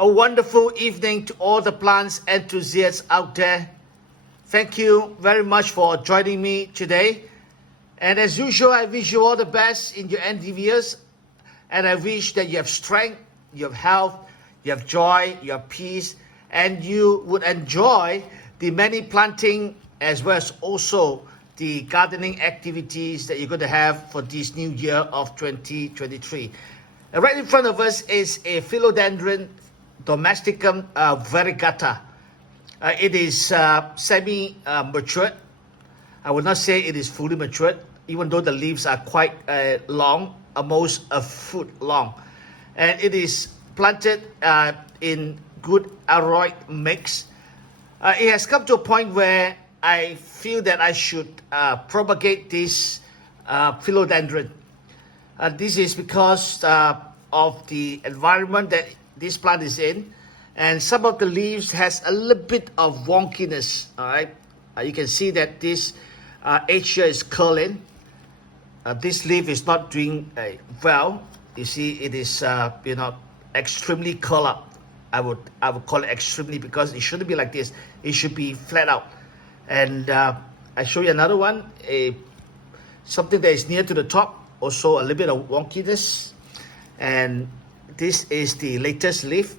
A wonderful evening to all the plants enthusiasts out there. Thank you very much for joining me today. And as usual, I wish you all the best in your endeavors. And I wish that you have strength, you have health, you have joy, you have peace, and you would enjoy the many planting as well as also the gardening activities that you're going to have for this new year of 2023. And right in front of us is a Philodendron Domesticum Variegata. It is semi-matured. I would not say it is fully matured, even though the leaves are quite long, almost a foot long. And it is planted in good aroid mix. It has come to a point where I feel that I should propagate this philodendron. This is because of the environment that this plant is in, and some of the leaves has a little bit of wonkiness. All right, you can see that this edge here is curling. This leaf is not doing well. You see, it is extremely curled up. I would call it extremely because it shouldn't be like this. It should be flat out. And I show you another one, something that is near to the top, also a little bit of wonkiness. And this is the latest leaf.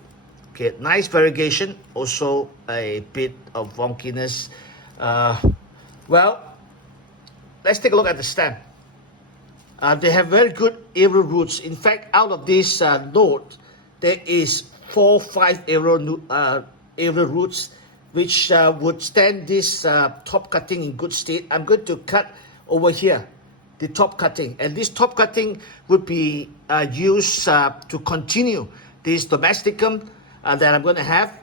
Okay, nice variegation, also a bit of wonkiness. Well, let's take a look at the stem. They have very good aerial roots. In fact, out of this node, there is 4-5 aerial roots, which would stand this top cutting in good state. I'm going to cut over here, the top cutting. And this top cutting would be used to continue this Domesticum that I'm going to have.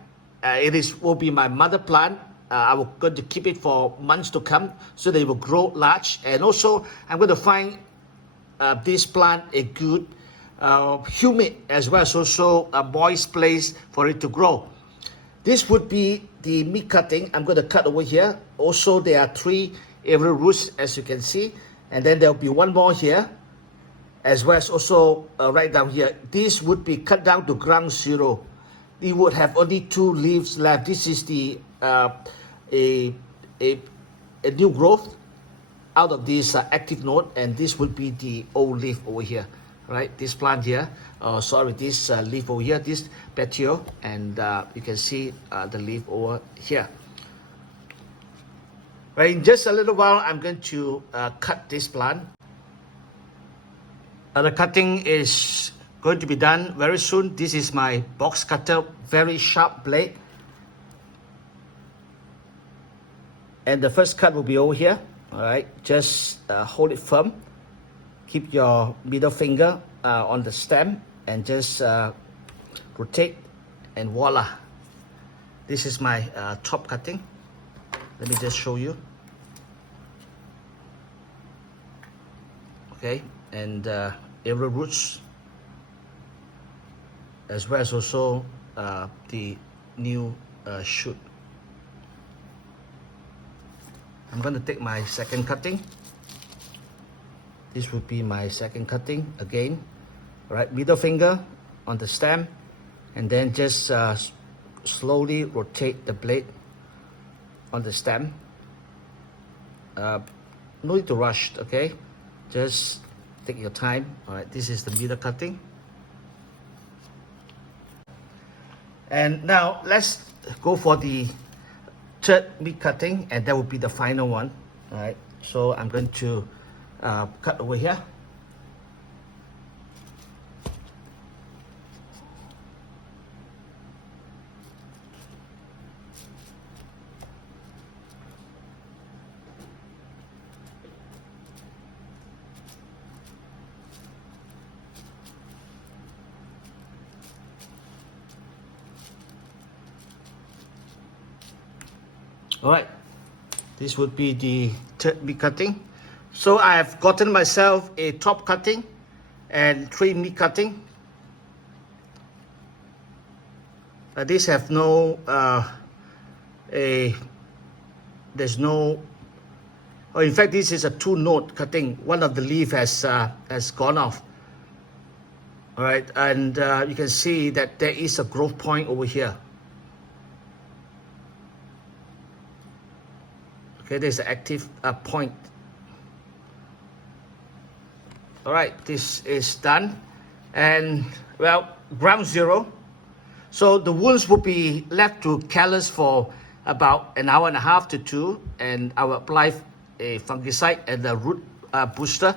Will be my mother plant. I'm going to keep it for months to come so that it will grow large. And also, I'm going to find this plant a good humid as well as also a moist place for it to grow. This would be the meat cutting. I'm going to cut over here. Also, there are 3 aerial roots as you can see. And then there'll be one more here as well as also right down here. This would be cut down to ground zero. We would have only 2 leaves left. This is the a new growth out of this active node, and this would be the old leaf over here, right? This plant here, this leaf over here, this petioles, and you can see the leaf over here. Right, in just a little while, I'm going to cut this plant. The cutting is going to be done very soon. This is my box cutter, very sharp blade. And the first cut will be over here. All right, just hold it firm. Keep your middle finger on the stem and just rotate, and voila. This is my top cutting. Let me just show you. Okay, and aerial roots as well as also the new shoot. I'm going to take my second cutting. This would be my second cutting again. All right, middle finger on the stem, and then just slowly rotate the blade on the stem. No need to rush, okay? Just take your time. All right, this is the middle cutting. And now let's go for the third meat cutting, and that will be the final one. All right, so I'm going to cut over here. All right, this would be the third meat cutting. So I have gotten myself a top cutting and 3 meat cutting. These have no there's no, in fact this is a 2 node cutting. One of the leaf has gone off. All right, and you can see that there is a growth point over here. Okay, there's an active point. All right, this is done. And well, ground zero. So the wounds will be left to callus for about an hour and a half to 2, and I will apply a fungicide and the root booster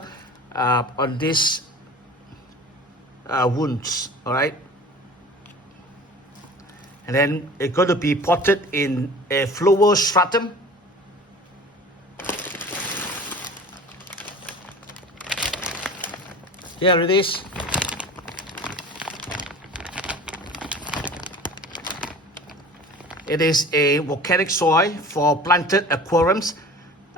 on this wounds. All right, and then it's going to be potted in a Fluval Stratum. Here it is. It is a volcanic soil for planted aquariums,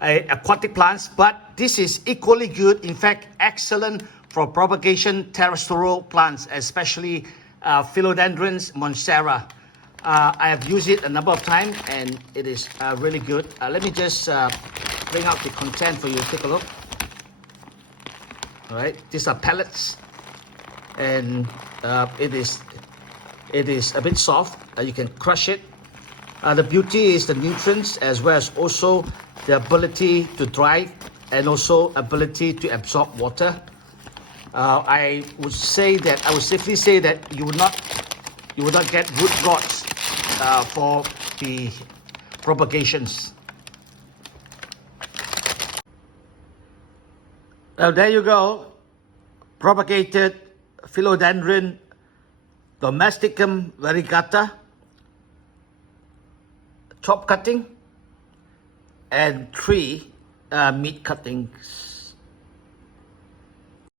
aquatic plants, but this is equally good, in fact, excellent for propagation terrestrial plants, especially Philodendrons, Monstera. I have used it a number of times and it is really good. Let me just bring out the content for you. Take a look. All right, these are pellets, and it is a bit soft. You can crush it. The beauty is the nutrients, as well as also the ability to dry and also ability to absorb water. I would safely say that you would not get root rots for the propagations. Now there you go, propagated Philodendron Domesticum Variegata, top cutting, and 3 meat cuttings.